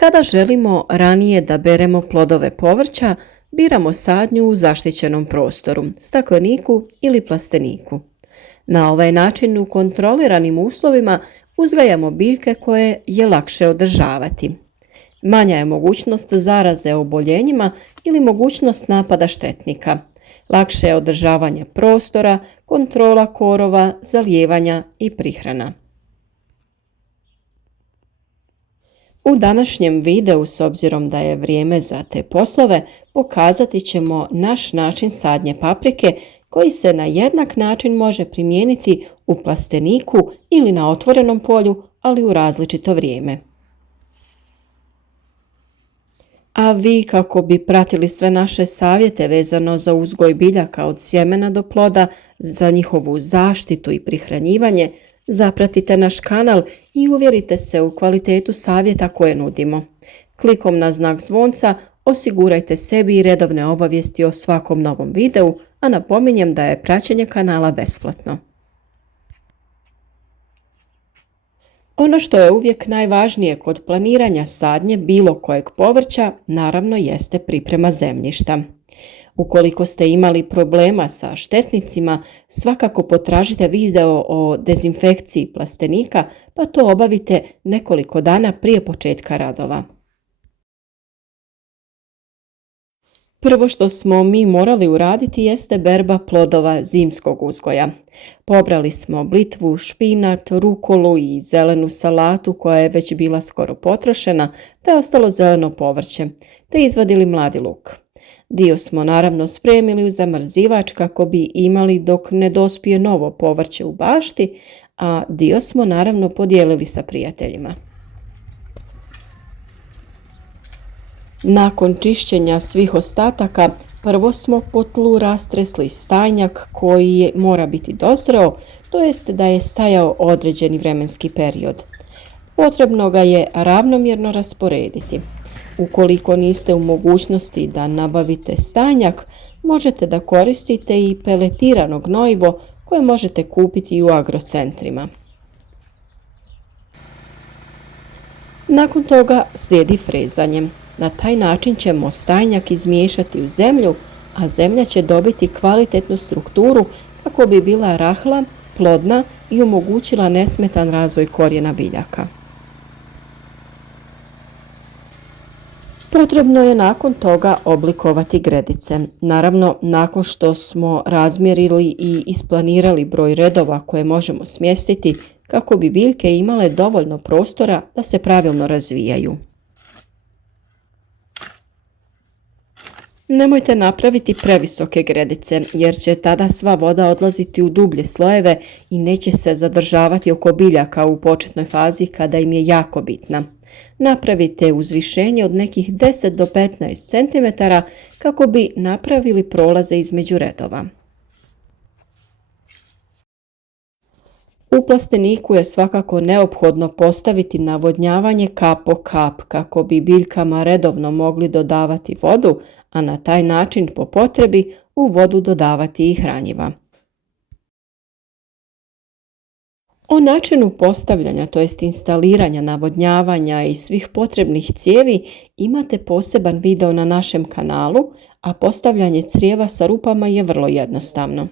Kada želimo ranije da beremo plodove povrća, biramo sadnju u zaštićenom prostoru, stakleniku ili plasteniku. Na ovaj način u kontroliranim uslovima uzgajamo biljke koje je lakše održavati. Manja je mogućnost zaraze oboljenjima ili mogućnost napada štetnika. Lakše je održavanje prostora, kontrola korova, zalijevanja i prihrana. U današnjem videu, s obzirom da je vrijeme za te poslove, pokazati ćemo naš način sadnje paprike koji se na jednak način može primijeniti u plasteniku ili na otvorenom polju, ali u različito vrijeme. A vi, kako bi pratili sve naše savjete vezano za uzgoj biljaka od sjemena do ploda, za njihovu zaštitu i prihranjivanje, zapratite naš kanal i uvjerite se u kvalitetu savjeta koje nudimo. Klikom na znak zvonca osigurajte sebi i redovne obavijesti o svakom novom videu, a napominjem da je praćenje kanala besplatno. Ono što je uvijek najvažnije kod planiranja sadnje bilo kojeg povrća, naravno jeste priprema zemljišta. Ukoliko ste imali problema sa štetnicima, svakako potražite video o dezinfekciji plastenika, pa to obavite nekoliko dana prije početka radova. Prvo što smo mi morali uraditi jeste berba plodova zimskog uzgoja. Pobrali smo blitvu, špinat, rukolu i zelenu salatu koja je već bila skoro potrošena, te ostalo zeleno povrće, te izvadili mladi luk. Dio smo naravno spremili u zamrzivač kako bi imali dok ne dospije novo povrće u bašti, a dio smo naravno podijelili sa prijateljima. Nakon čišćenja svih ostataka, prvo smo po tlu rastresli stajnjak koji mora biti dozreo, to jest da je stajao određeni vremenski period. Potrebno ga je ravnomjerno rasporediti. Ukoliko niste u mogućnosti da nabavite stajnjak, možete da koristite i peletirano gnojivo koje možete kupiti u agrocentrima. Nakon toga slijedi frezanje. Na taj način ćemo stajnjak izmiješati u zemlju, a zemlja će dobiti kvalitetnu strukturu kako bi bila rahla, plodna i omogućila nesmetan razvoj korijena biljaka. Potrebno je nakon toga oblikovati gredice. Naravno, nakon što smo razmjerili i isplanirali broj redova koje možemo smjestiti kako bi biljke imale dovoljno prostora da se pravilno razvijaju. Nemojte napraviti previsoke gredice jer će tada sva voda odlaziti u dublje slojeve i neće se zadržavati oko biljaka u početnoj fazi kada im je jako bitna. Napravite uzvišenje od nekih 10 do 15 cm kako bi napravili prolaze između redova. U plasteniku je svakako neophodno postaviti navodnjavanje kap po kap kako bi biljkama redovno mogli dodavati vodu, a na taj način po potrebi u vodu dodavati i hranjiva. O načinu postavljanja, to jest instaliranja navodnjavanja i svih potrebnih cijevi imate poseban video na našem kanalu, a postavljanje crijeva sa rupama je vrlo jednostavno.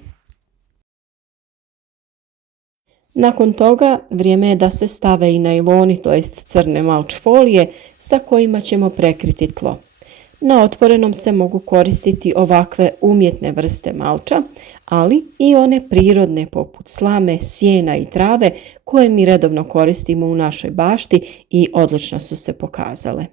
Nakon toga vrijeme je da se stave i najloni, to jest crne malč folije sa kojima ćemo prekriti tlo. Na otvorenom se mogu koristiti ovakve umjetne vrste malča, ali i one prirodne poput slame, sjena i trave koje mi redovno koristimo u našoj bašti i odlično su se pokazale.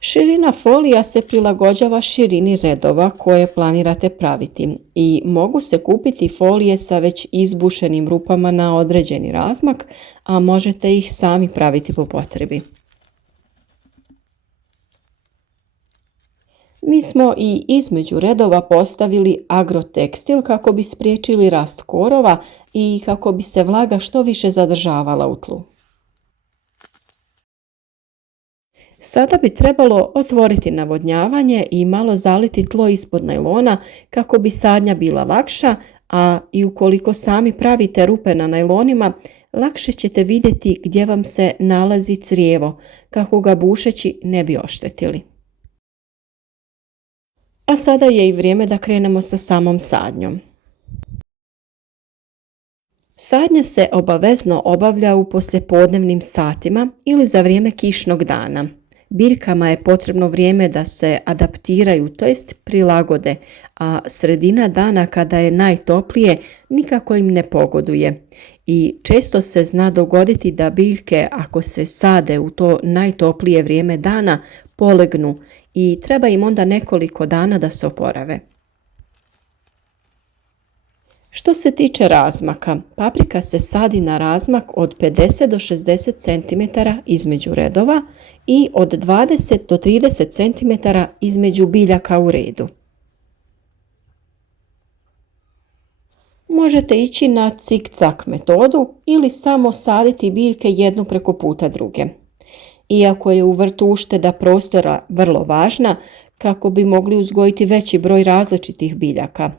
Širina folija se prilagođava širini redova koje planirate praviti i mogu se kupiti folije sa već izbušenim rupama na određeni razmak, a možete ih sami praviti po potrebi. Mi smo i između redova postavili agrotekstil kako bi spriječili rast korova i kako bi se vlaga što više zadržavala u tlu. Sada bi trebalo otvoriti navodnjavanje i malo zaliti tlo ispod najlona kako bi sadnja bila lakša, a i ukoliko sami pravite rupe na najlonima, lakše ćete vidjeti gdje vam se nalazi crijevo, kako ga bušeći ne bi oštetili. A sada je i vrijeme da krenemo sa samom sadnjom. Sadnja se obavezno obavlja u poslijepodnevnim satima ili za vrijeme kišnog dana. Biljkama je potrebno vrijeme da se adaptiraju, to jest prilagode, a sredina dana kada je najtoplije nikako im ne pogoduje. I često se zna dogoditi da biljke, ako se sade u to najtoplije vrijeme dana, polegnu i treba im onda nekoliko dana da se oporave. Što se tiče razmaka, paprika se sadi na razmak od 50 do 60 cm između redova i od 20 do 30 cm između biljaka u redu. Možete ići na cik-cak metodu ili samo saditi biljke jednu preko puta druge. Iako je u vrtu ušteda prostora vrlo važna kako bi mogli uzgojiti veći broj različitih biljaka,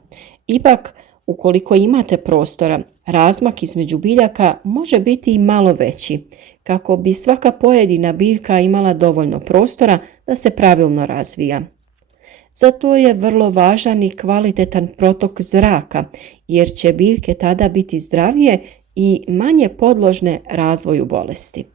ipak ukoliko imate prostora, razmak između biljaka može biti i malo veći, kako bi svaka pojedina biljka imala dovoljno prostora da se pravilno razvija. Zato je vrlo važan i kvalitetan protok zraka, jer će biljke tada biti zdravije i manje podložne razvoju bolesti.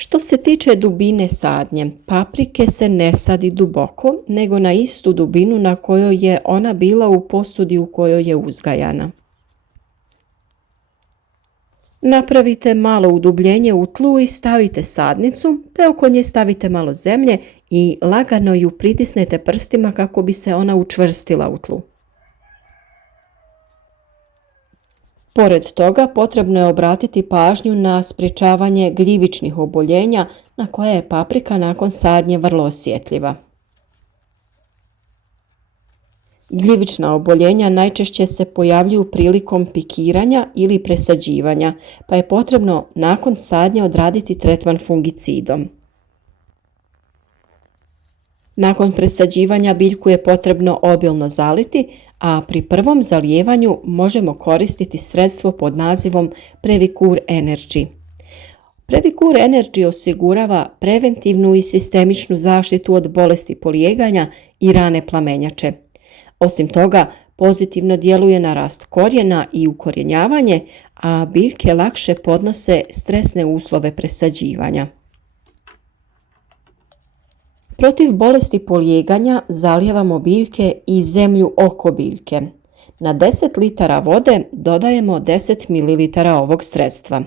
Što se tiče dubine sadnje, paprike se ne sadi duboko, nego na istu dubinu na kojoj je ona bila u posudi u kojoj je uzgajana. Napravite malo udubljenje u tlu i stavite sadnicu, te oko nje stavite malo zemlje i lagano ju pritisnete prstima kako bi se ona učvrstila u tlu. Pored toga, potrebno je obratiti pažnju na sprječavanje gljivičnih oboljenja na koje je paprika nakon sadnje vrlo osjetljiva. Gljivična oboljenja najčešće se pojavljuju prilikom pikiranja ili presađivanja, pa je potrebno nakon sadnje odraditi tretman fungicidom. Nakon presađivanja biljku je potrebno obilno zaliti, a pri prvom zalijevanju možemo koristiti sredstvo pod nazivom Previcure Energy. Previcure Energy osigurava preventivnu i sistemičnu zaštitu od bolesti polijeganja i rane plamenjače. Osim toga, pozitivno djeluje na rast korijena i ukorjenjavanje, a biljke lakše podnose stresne uslove presađivanja. Protiv bolesti polijeganja zalijevamo biljke i zemlju oko biljke. Na 10 litara vode dodajemo 10 ml ovog sredstva.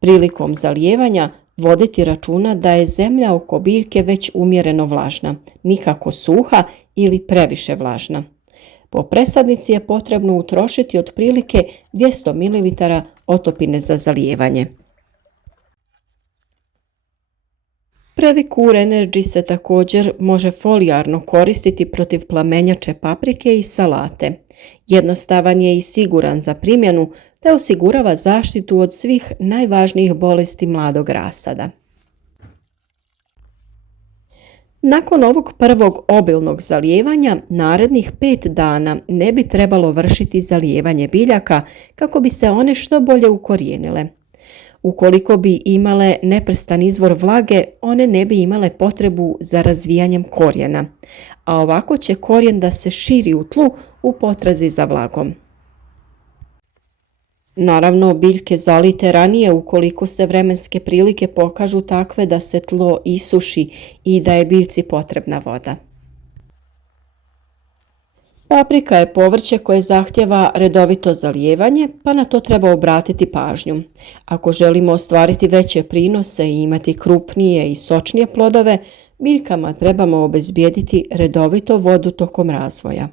Prilikom zalijevanja voditi računa da je zemlja oko biljke već umjereno vlažna, nikako suha ili previše vlažna. Po presadnici je potrebno utrošiti otprilike 200 ml otopine za zalijevanje. Previcure Energy se također može folijarno koristiti protiv plamenjače paprike i salate. Jednostavan je i siguran za primjenu te osigurava zaštitu od svih najvažnijih bolesti mladog rasada. Nakon ovog prvog obilnog zalijevanja, narednih 5 dana ne bi trebalo vršiti zalijevanje biljaka kako bi se one što bolje ukorijenile. Ukoliko bi imale neprestan izvor vlage, one ne bi imale potrebu za razvijanjem korijena, a ovako će korijen da se širi u tlu u potrazi za vlagom. Naravno, biljke zalijte ranije ukoliko se vremenske prilike pokažu takve da se tlo isuši i da je biljci potrebna voda. Paprika je povrće koje zahtjeva redovito zalijevanje, pa na to treba obratiti pažnju. Ako želimo ostvariti veće prinose i imati krupnije i sočnije plodove, biljkama trebamo obezbijediti redovito vodu tokom razvoja.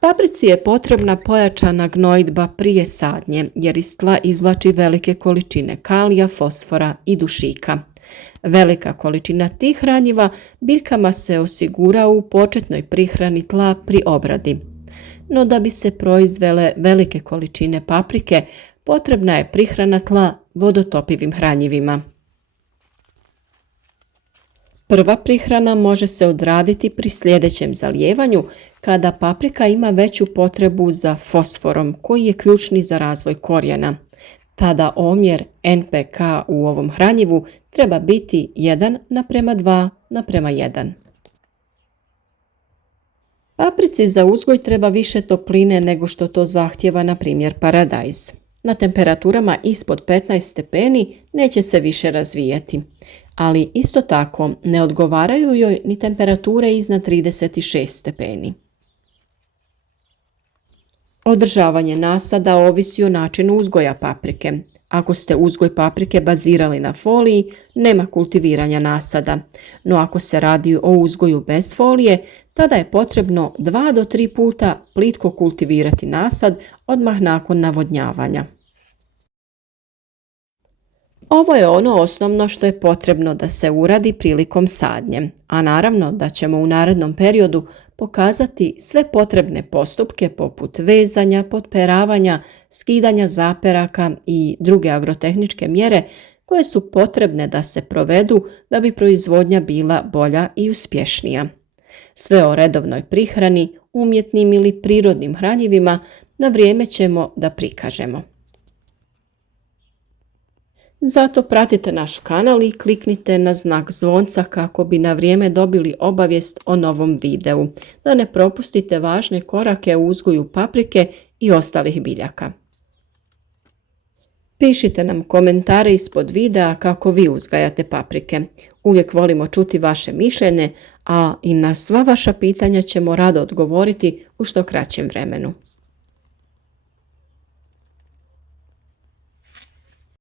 Paprici je potrebna pojačana gnojidba prije sadnje, jer iz tla izvlači velike količine kalija, fosfora i dušika. Velika količina tih hranjiva biljkama se osigura u početnoj prihrani tla pri obradi. No da bi se proizvele velike količine paprike, potrebna je prihrana tla vodotopivim hranjivima. Prva prihrana može se odraditi pri sljedećem zalijevanju kada paprika ima veću potrebu za fosforom koji je ključni za razvoj korijena. Tada omjer NPK u ovom hranjivu treba biti 1:2:1. Paprici za uzgoj treba više topline nego što to zahtjeva na primjer paradajz. Na temperaturama ispod 15 stepeni neće se više razvijati, ali isto tako ne odgovaraju joj ni temperature iznad 36 stepeni. Održavanje nasada ovisi o načinu uzgoja paprike. Ako ste uzgoj paprike bazirali na foliji, nema kultiviranja nasada, no ako se radi o uzgoju bez folije, tada je potrebno 2 do 3 puta plitko kultivirati nasad odmah nakon navodnjavanja. Ovo je ono osnovno što je potrebno da se uradi prilikom sadnje, a naravno da ćemo u narednom periodu pokazati sve potrebne postupke poput vezanja, potperavanja, skidanja zaperaka i druge agrotehničke mjere koje su potrebne da se provedu da bi proizvodnja bila bolja i uspješnija. Sve o redovnoj prihrani, umjetnim ili prirodnim hranjivima na vrijeme ćemo da prikažemo. Zato pratite naš kanal i kliknite na znak zvonca kako bi na vrijeme dobili obavijest o novom videu, da ne propustite važne korake u uzgoju paprike i ostalih biljaka. Pišite nam komentare ispod videa kako vi uzgajate paprike. Uvijek volimo čuti vaše mišljenje, a i na sva vaša pitanja ćemo rado odgovoriti u što kraćem vremenu.